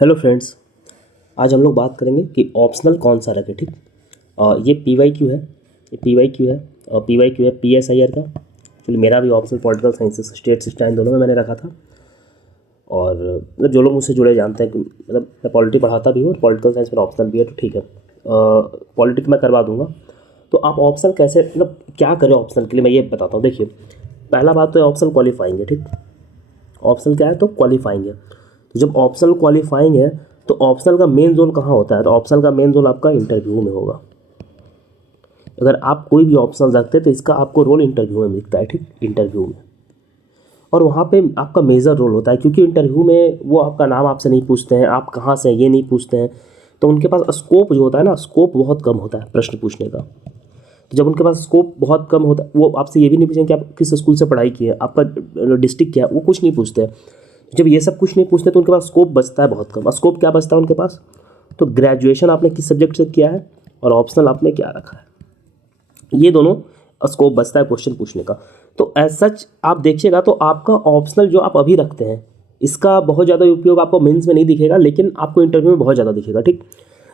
Hello friends. आज हम लोग बात करेंगे कि ऑप्शनल कौन सा रखे। ठीक। ये पी वाई क्यू है, ये पी वाई क्यू है और पी वाई क्यू है पी एस आई आर का। एक्चुअली मेरा भी optional political sciences state cysteine दोनों में मैंने रखा था। और मतलब जो लोग मुझसे जुड़े जानते हैं कि मतलब मैं पॉलिटी पढ़ाता भी हूँ और पॉलिटिकल साइंस में ऑप्शनल भी है, तो ठीक है पॉलिटिक्स मैं करवा दूंगा। तो आप ऑप्शनल कैसे मतलब क्या करें ऑप्शनल के लिए, मैं ये बताता हूँ। देखिए, पहला बात तो है ऑप्शनल क्वालिफाइंग है। ठीक। ऑप्शनल क्या है तो क्वालिफाइंग है। तो जब ऑप्शनल क्वालिफाइंग है तो ऑप्शनल का मेन रोल कहाँ होता है, तो ऑप्शनल का मेन रोल आपका इंटरव्यू में होगा। अगर आप कोई भी ऑप्शनल रखते हैं तो इसका आपको रोल इंटरव्यू में मिलता है। ठीक, इंटरव्यू में। और वहाँ पे आपका मेजर रोल होता है, क्योंकि इंटरव्यू में वो आपका नाम आपसे नहीं पूछते हैं, आप कहाँ से हैं ये नहीं पूछते हैं। तो उनके पास स्कोप जो होता है ना, स्कोप बहुत कम होता है प्रश्न पूछने का। तो जब उनके पास स्कोप बहुत कम होता है, वो आपसे ये भी नहीं पूछेंगे कि आप किस स्कूल से पढ़ाई की है, आपका डिस्ट्रिक्ट क्या है, वो कुछ नहीं पूछते हैं। जब ये सब कुछ नहीं पूछते तो उनके पास स्कोप बचता है बहुत कम। स्कोप क्या बचता है उनके पास, तो ग्रेजुएशन आपने किस सब्जेक्ट से किया है और ऑप्शनल आपने क्या रखा है, ये दोनों स्कोप बचता है क्वेश्चन पूछने का। तो एज सच आप देखिएगा तो आपका ऑप्शनल जो आप अभी रखते हैं इसका बहुत ज़्यादा उपयोग आपको मेंस में नहीं दिखेगा, लेकिन आपको इंटरव्यू में बहुत ज़्यादा दिखेगा। ठीक।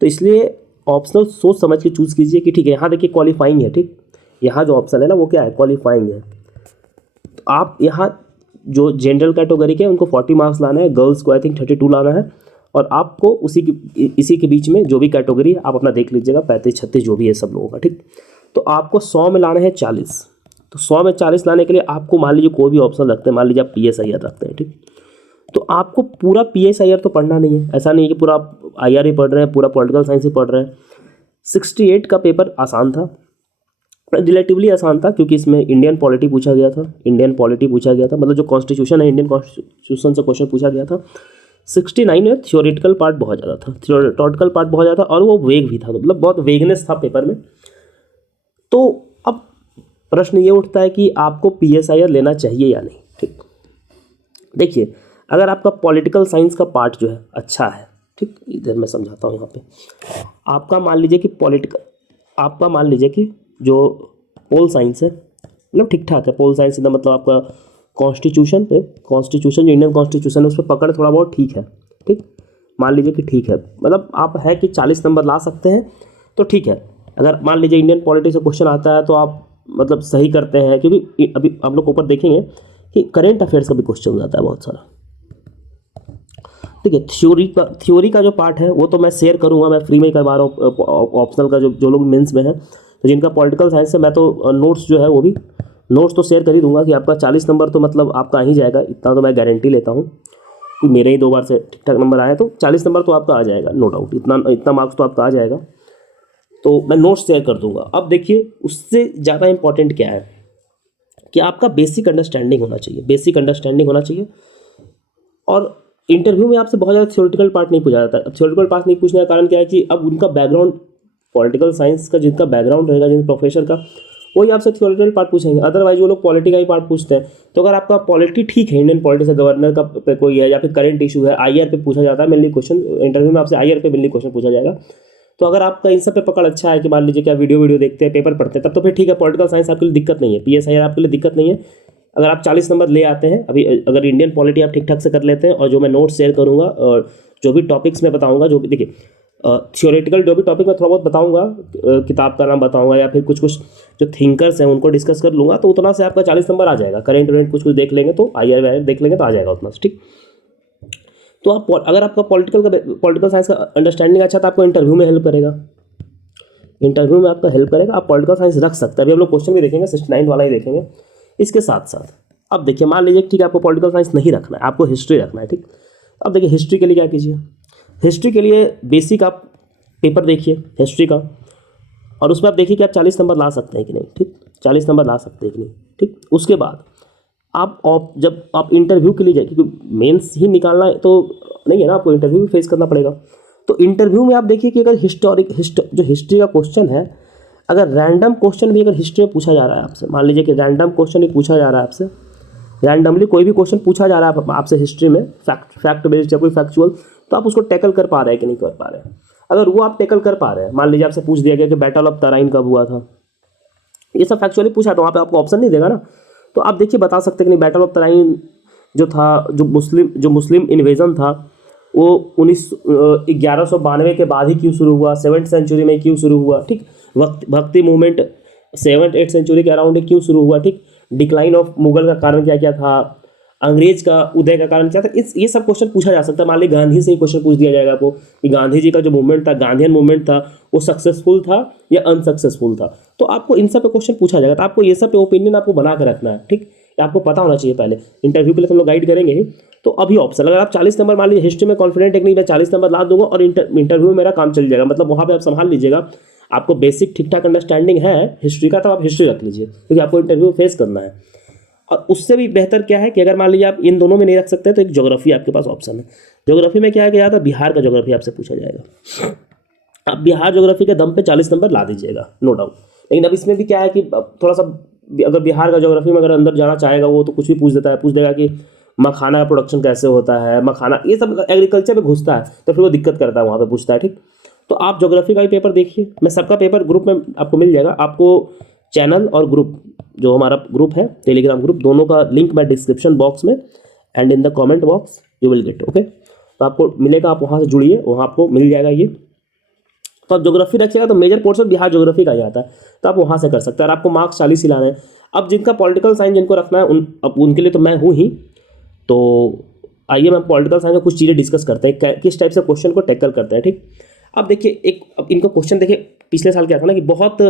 तो इसलिए ऑप्शनल सोच समझ के चूज़ कीजिए कि ठीक है, यहाँ देखिए क्वालिफाइंग है। ठीक, यहाँ जो ऑप्शन है ना वो क्या है, क्वालिफाइंग है। तो आप यहाँ जो जनरल कैटेगरी के उनको 40 मार्क्स लाना है, गर्ल्स को आई थिंक 32 लाना है। और आपको इसी के बीच में जो भी कैटेगरी आप अपना देख लीजिएगा, 35-36 जो भी है सब लोगों का। ठीक। तो आपको 100 में लाना है 40। तो 100 में 40 लाने के लिए आपको मान लीजिए कोई भी ऑप्शन रखते हैं, मान लीजिए आप पी एस आई आर रखते हैं। ठीक। तो आपको पूरा पी एस आई आर तो पढ़ना नहीं है, ऐसा नहीं है कि पूरा आई आर ही पढ़ रहे हैं, पूरा पॉलिटिकल साइंस ही पढ़ रहे हैं। 68 का पेपर आसान था, रिलेटिवली आसान था, क्योंकि इसमें इंडियन पॉलिटी पूछा गया था। इंडियन पॉलिटी पूछा गया था, मतलब जो कॉन्स्टिट्यूशन है, इंडियन कॉन्स्टिट्यूशन से क्वेश्चन पूछा गया था। 69 में थियोरेटिकल पार्ट बहुत ज़्यादा था, थियोरेटिकल पार्ट बहुत ज़्यादा था और वो वेग भी था, मतलब बहुत वेगनेस था पेपर में। तो अब प्रश्न ये उठता है कि आपको पी एस आई आर लेना चाहिए या नहीं। ठीक। देखिए, अगर आपका पॉलिटिकल साइंस का पार्ट जो है अच्छा है, ठीक, इधर मैं समझाता हूँ। यहाँ पे आपका मान लीजिए कि आपका मान लीजिए कि जो पोल साइंस है मतलब ठीक ठाक है। पोल साइंस मतलब आपका कॉन्स्टिट्यूशन जो इंडियन कॉन्स्टिट्यूशन है उस पर पकड़ थोड़ा बहुत ठीक है। ठीक, मान लीजिए कि ठीक है, मतलब आप है कि 40 नंबर ला सकते हैं तो ठीक है। अगर मान लीजिए इंडियन पॉलिटी से क्वेश्चन आता है तो आप मतलब सही करते हैं, क्योंकि अभी आप लोग ऊपर देखेंगे कि करेंट अफेयर्स का भी क्वेश्चन आता है बहुत सारा। ठीक है, थ्योरी का जो पार्ट है वो तो मैं शेयर करूंगा, मैं फ्री में ही करवा रहा हूँ ऑप्शनल का। जो लोग मेंस में हैं, तो जिनका पॉलिटिकल साइंस है, मैं तो नोट्स जो है वो भी नोट्स तो शेयर कर ही दूंगा कि आपका 40 नंबर तो मतलब आपका आ ही जाएगा, इतना तो मैं गारंटी लेता हूँ। मेरे ही 2 बार से ठीक ठाक नंबर आए तो 40 नंबर तो आपका आ जाएगा, नो डाउट। इतना मार्क्स तो आपका आ जाएगा, तो मैं नोट्स शेयर कर दूंगा। अब देखिए, उससे ज़्यादा इंपॉर्टेंट क्या है कि आपका बेसिक अंडरस्टैंडिंग होना चाहिए, बेसिक अंडरस्टैंडिंग होना चाहिए। और इंटरव्यू में आपसे बहुत ज़्यादा थ्योरेटिकल पार्ट नहीं पूछा जाता है। थ्योरेटिकल पार्ट नहीं पूछने का कारण क्या है कि अब उनका बैकग्राउंड, पॉलिटिकल साइंस का जिनका बैकग्राउंड रहेगा, जिन प्रोफेसर का, वही आपसे थ्योरेटिकल पार्ट पूछेंगे। अदरवाइज वो लोग पॉलिटी का ही पार्ट पूछते हैं। तो अगर आपका पॉलिटी ठीक है, इंडियन पॉलिटी से गवर्नर का पे कोई है या फिर करंट इशू है, आई आर पे पूछा जाता है मेनली क्वेश्चन इंटरव्यू में, आपसे आई आर पे मेनली क्वेश्चन पूछा जाएगा। तो अगर आपका इन सब पे पकड़ अच्छा है कि मान लीजिए कि आप वीडियो देखते हैं, पेपर पढ़ते हैं, तब तो फिर ठीक है, पॉलिटिकल साइंस आपके लिए दिक्कत नहीं है, पी एस आई आर आपके लिए दिक्कत नहीं है। अगर आप 40 नंबर ले आते हैं अभी, अगर इंडियन पॉलिटी आप ठीक ठाक से कर लेते हैं, और जो मैं नोट्स शेयर करूंगा और जो भी टॉपिक्स मैं बताऊंगा, जो भी देखिए थियोरेटिकल जो भी टॉपिक मैं थोड़ा बहुत बताऊंगा, किताब का नाम बताऊंगा या फिर कुछ जो थिंकर्स हैं उनको डिस्कस कर लूंगा, तो उतना से आपका 40 नंबर आ जाएगा। करेंट वेरेंट कुछ देख लेंगे तो आई आर देख लेंगे तो आ जाएगा उतना से। ठीक। तो आप अगर आपका पॉलिटिकल साइंस का अंडरस्टैंडिंग अच्छा, तो आपको इंटरव्यू में हेल्प करेगा, इंटरव्यू में आपका हेल्प करेगा। आप पॉलिटिकल साइंस रख सकते हैं। अभी हम लोग क्वेश्चन भी देखेंगे, 69 वाला ही देखेंगे। इसके साथ साथ अब देखिए, मान लीजिए ठीक है, आपको पॉलिटिकल साइंस नहीं रखना है, आपको हिस्ट्री रखना है। ठीक। अब देखिए, हिस्ट्री के लिए क्या कीजिए, हिस्ट्री के लिए बेसिक आप पेपर देखिए हिस्ट्री का, और उसमें आप देखिए कि आप 40 नंबर ला सकते हैं कि नहीं। ठीक, 40 नंबर ला सकते हैं कि नहीं। ठीक, उसके बाद जब आप इंटरव्यू के लिए जाए, क्योंकि मेंस ही निकालना है तो नहीं है ना, आपको इंटरव्यू भी फेस करना पड़ेगा। तो इंटरव्यू में आप देखिए कि अगर जो हिस्ट्री का क्वेश्चन है, अगर रैंडम क्वेश्चन भी अगर हिस्ट्री में पूछा जा रहा है आपसे, मान लीजिए कि रैंडम क्वेश्चन भी पूछा जा रहा है आपसे, रैंडमली कोई भी क्वेश्चन पूछा जा रहा है आपसे हिस्ट्री में, फैक्ट बेस्ड या कोई फैक्चुअल, तो आप उसको टैकल कर पा रहे हैं कि नहीं कर पा रहे हैं। अगर वो आप टैकल कर पा रहे हैं, मान लीजिए आपसे पूछ दिया गया कि बैटल ऑफ तराइन कब हुआ था, ये सब फैक्चुअली पूछा, तो वहाँ पे आपको ऑप्शन नहीं देगा ना। तो आप देखिए बता सकते हैं कि नहीं, बैटल ऑफ तराइन जो था, जो मुस्लिम इन्वेजन था, वो 1192 के बाद ही क्यों शुरू हुआ, 7th सेंचुरी में क्यों शुरू हुआ, ठीक। भक्ति मूवमेंट 7th 8th सेंचुरी के अराउंड क्यों शुरू हुआ, ठीक। डिक्लाइन ऑफ मुगल का कारण क्या क्या था, अंग्रेज का उदय का कारण क्या था, ये सब क्वेश्चन पूछा जा सकता है। मान ली गांधी से ही क्वेश्चन पूछ दिया जाएगा आपको कि गांधी जी का जो मूवमेंट था, गांधीयन मूवमेंट था, वो सक्सेसफुल था या अनसक्सेसफुल था, तो आपको इन सब पे क्वेश्चन पूछा जाएगा। तो आपको ये सब पे ओपिनियन आपको बना के रखना है, ठीक। आपको पता होना चाहिए पहले, इंटरव्यू के लिए हम लोग गाइड करेंगे ही। तो अभी ऑप्शन, अगर आप 40 नंबर मान लीजिए हिस्ट्री में कॉन्फिडेंट टेक्निक में 40 नंबर ला दूंगा और इंटरव्यू में मेरा काम चल जाएगा, मतलब वहाँ पे आप संभाल लीजिएगा। आपको बेसिक ठीक ठाक अंडरस्टैंडिंग है हिस्ट्री का, तो आप हिस्ट्री रख लीजिए, क्योंकि आपको इंटरव्यू फेस करना है। और उससे भी बेहतर क्या है कि अगर मान लीजिए आप इन दोनों में नहीं रख सकते, तो एक ज्योग्राफी आपके पास ऑप्शन है। ज्योग्राफी में क्या है कि ज़्यादा बिहार का ज्योग्राफी आपसे पूछा जाएगा। आप बिहार ज्योग्राफी के दम पे 40 नंबर ला दीजिएगा, नो डाउट। लेकिन अब इसमें भी क्या है कि थोड़ा सा, अगर बिहार का ज्योग्राफी में अगर अंदर जाना चाहेगा वो, तो कुछ भी पूछ देता है, पूछ देगा कि मखाना का प्रोडक्शन कैसे होता है, मखाना, ये सब एग्रीकल्चर में घुसता है, तो फिर वो दिक्कत करता है, वहाँ पे पूछता है, ठीक। तो आप ज्योग्राफी का भी पेपर देखिए, मैं सबका पेपर ग्रुप में आपको मिल जाएगा। आपको चैनल और ग्रुप, जो हमारा ग्रुप है टेलीग्राम ग्रुप, दोनों का लिंक मैं डिस्क्रिप्शन बॉक्स में and in the comment box you will get, okay. तो आपको मिलेगा, आप वहाँ से जुड़िए, वहाँ आपको मिल जाएगा ये। तो आप ज्योग्राफी रखिएगा तो मेजर पोर्शन बिहार ज्योग्राफी का ही आता है, तो आप वहाँ से कर सकते हैं। और आपको मार्क्स 40 ही लाने हैं। अब जिनका पॉलिटिकल साइंस जिनको रखना है अब उनके लिए तो मैं हूँ ही। तो आइए हम पॉलिटिकल साइंस में कुछ चीज़ें डिस्कस करते हैं, किस टाइप से क्वेश्चन को टैकल करते हैं, ठीक। अब देखिए अब इनका क्वेश्चन देखिए, पिछले साल क्या था ना कि बहुत,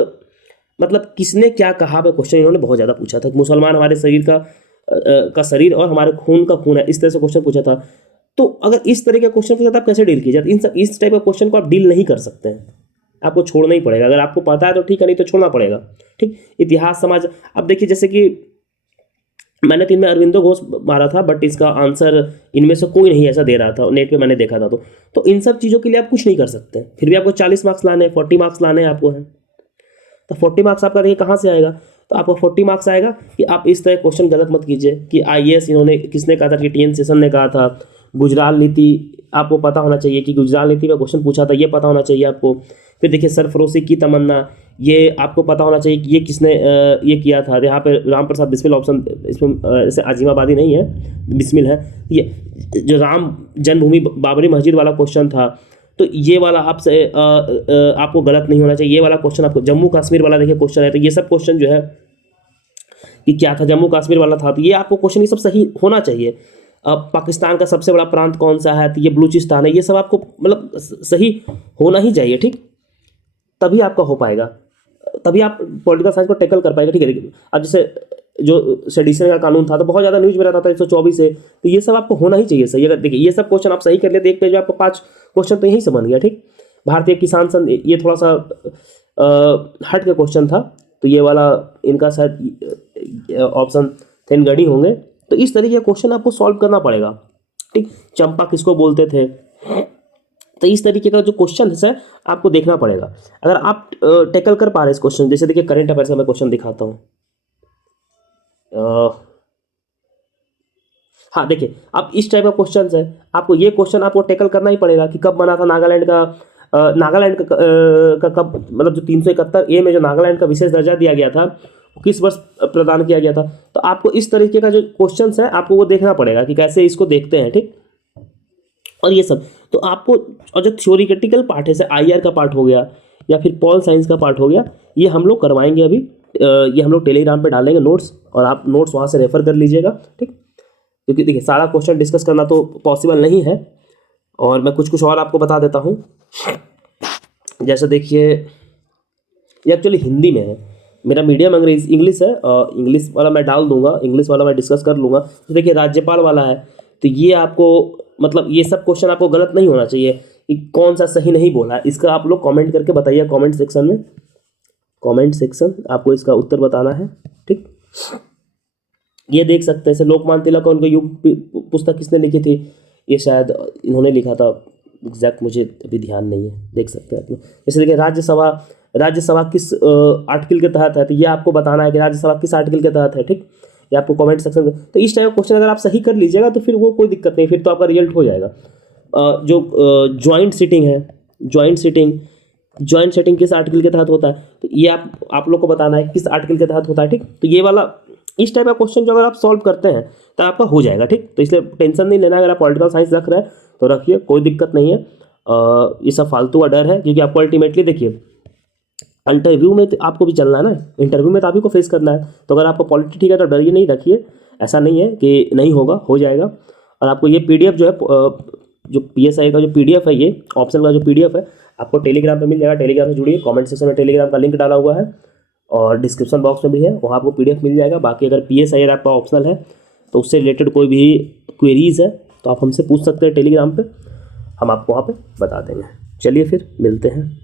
मतलब किसने क्या कहा पे क्वेश्चन इन्होंने बहुत ज़्यादा पूछा था। मुसलमान हमारे शरीर का शरीर और हमारे खून का खून है, इस तरह से क्वेश्चन पूछा था। तो अगर इस तरह के क्वेश्चन पूछा था, आप कैसे डील कीजिए? इस टाइप का क्वेश्चन को आप डील नहीं कर सकते हैं, आपको छोड़ना ही पड़ेगा। अगर आपको पता है तो ठीक है, नहीं तो छोड़ना पड़ेगा, ठीक। इतिहास समाज, अब देखिए जैसे कि मैंने 3 में अरविंदो घोष मारा था, बट इसका आंसर इनमें से कोई नहीं ऐसा दे रहा था, नेट पे मैंने देखा था। तो इन सब चीज़ों के लिए आप कुछ नहीं कर सकते, फिर भी आपको 40 मार्क्स लाने हैं, 40 मार्क्स लाने हैं आपको हैं। तो 40 मार्क्स आपका देखिए कहाँ से आएगा, तो आपको 40 मार्क्स आएगा कि आप इस तरह क्वेश्चन गलत मत कीजिए कि आईएएस इन्होंने किसने कहा था कि टीएन सेशन ने कहा था। गुजराल नीति आपको पता होना चाहिए कि गुजराल नीति का क्वेश्चन पूछा था, ये पता होना चाहिए आपको। फिर देखिए सरफरोशी की तमन्ना, ये आपको पता होना चाहिए कि ये किसने ये किया था। यहाँ पे राम प्रसाद बिस्मिल ऑप्शन, इसमें ऐसे आजिमाबादी नहीं है, बिस्मिल है। ये जो राम जन्मभूमि बाबरी मस्जिद वाला क्वेश्चन था, तो ये वाला आपसे आपको गलत नहीं होना चाहिए। ये वाला क्वेश्चन आपको, जम्मू कश्मीर वाला देखिए क्वेश्चन है, तो ये सब क्वेश्चन जो है कि क्या था, जम्मू कश्मीर वाला था, तो ये आपको क्वेश्चन ये सब सही होना चाहिए। अब पाकिस्तान का सबसे बड़ा प्रांत कौन सा है, तो ये बलूचिस्तान है। ये सब आपको मतलब सही होना ही चाहिए, ठीक, तभी आपका हो पाएगा, तभी आप पॉलिटिकल साइंस को टैकल कर पाएगा, ठीक है। अब जैसे जो सेडिशन का कानून था तो बहुत ज़्यादा न्यूज में रहता था 124 से, तो ये सब आपको होना ही चाहिए सही। अगर देखिए ये सब क्वेश्चन आप सही कर लेते, एक पेज में आपको 5 क्वेश्चन तो यहीं से बन गया, ठीक। भारतीय किसान संघ, ये थोड़ा सा हट के क्वेश्चन था, तो ये वाला इनका शायद ऑप्शन तेनगढ़ी होंगे। तो इस तरीके का क्वेश्चन आपको सॉल्व करना पड़ेगा, ठीक। चंपा किसको बोलते थे, तो इस तरीके का जो क्वेश्चन है आपको देखना पड़ेगा। अगर आप टैकल कर पा रहे हैं इस क्वेश्चन, जैसे देखिए करंट अफेयर्स का मैं क्वेश्चन दिखाता हूँ। हाँ देखिए, अब इस टाइप का क्वेश्चन है, आपको ये क्वेश्चन आपको टैकल करना ही पड़ेगा कि कब बना था नागालैंड का, कब, मतलब जो 371A में जो नागालैंड का विशेष दर्जा दिया गया था, किस वर्ष प्रदान किया गया था। तो आपको इस तरीके का जो क्वेश्चन है आपको वो देखना पड़ेगा कि कैसे इसको देखते हैं, ठीक। और ये सब तो आपको, और जो थ्योरिटिकल पार्ट है, जैसे आईआर का पार्ट हो गया या फिर पॉल साइंस का पार्ट हो गया, ये हम लोग करवाएंगे अभी। ये हम लोग टेलीग्राम पे डालेंगे नोट्स, और आप नोट्स वहाँ से रेफर कर लीजिएगा, ठीक। क्योंकि देखिए सारा क्वेश्चन डिस्कस करना तो पॉसिबल नहीं है, और मैं कुछ और आपको बता देता हूँ। जैसे देखिए ये एक्चुअली हिंदी में है, मेरा मीडियम इंग्लिश है, इंग्लिश वाला मैं डाल दूंगा, इंग्लिश वाला मैं डिस्कस कर लूँगा। तो देखिए राज्यपाल वाला है, तो ये आपको, मतलब ये सब क्वेश्चन आपको गलत नहीं होना चाहिए कि कौन सा सही नहीं बोला है, इसका आप लोग कमेंट करके बताइए कमेंट सेक्शन में। कमेंट सेक्शन आपको इसका उत्तर बताना है, ठीक। ये देख सकते हैं, जैसे लोकमान्य तिलक और उनका युग पुस्तक किसने लिखी थी, ये शायद इन्होंने लिखा था, एग्जैक्ट मुझे अभी ध्यान नहीं है, देख सकते हैं आप लोग। जैसे देखिए राज्यसभा किस आर्टिकल के तहत है, तो ये आपको बताना है कि राज्यसभा किस आर्टिकल के तहत है, ठीक। ये आपको कमेंट सेक्शन में, तो इस टाइप का क्वेश्चन अगर आप सही कर लीजिएगा तो फिर वो कोई दिक्कत नहीं, फिर तो आपका रिजल्ट हो जाएगा। जो ज्वाइंट सीटिंग है, ज्वाइंट सीटिंग किस आर्टिकल के तहत होता है, तो ये आप लोग को बताना है किस आर्टिकल के तहत होता है, ठीक। तो ये वाला इस टाइप का क्वेश्चन जो अगर आप सॉल्व करते हैं तो आपका हो जाएगा, ठीक। तो इसलिए टेंशन नहीं लेना, अगर आप पॉलिटिकल साइंस रख रहे हैं तो रखिए, कोई दिक्कत नहीं है। ये सब फालतू का डर है, क्योंकि आपको अल्टीमेटली देखिए इंटरव्यू में तो आपको भी चलना है ना, इंटरव्यू में तो आप ही को फेस करना है। तो अगर आपको पॉलिटी ठीक है तो डरिए नहीं, रखिए, ऐसा नहीं है कि नहीं होगा, हो जाएगा। और आपको ये PDF जो है जो PSI का जो PDF है, ये ऑप्शन का जो PDF है, आपको टेलीग्राम पे मिल जाएगा। टेलीग्राम से जुड़िए, कमेंट सेक्शन में टेलीग्राम का लिंक डाला हुआ है और डिस्क्रिप्शन बॉक्स में भी है, वहाँ आपको PDF मिल जाएगा। बाकी अगर PSI आपका ऑप्शनल है तो उससे रिलेटेड कोई भी क्वेरीज़ है तो आप हमसे पूछ सकते हैं टेलीग्राम पे, हम आपको वहाँ पे बता देंगे। चलिए फिर मिलते हैं।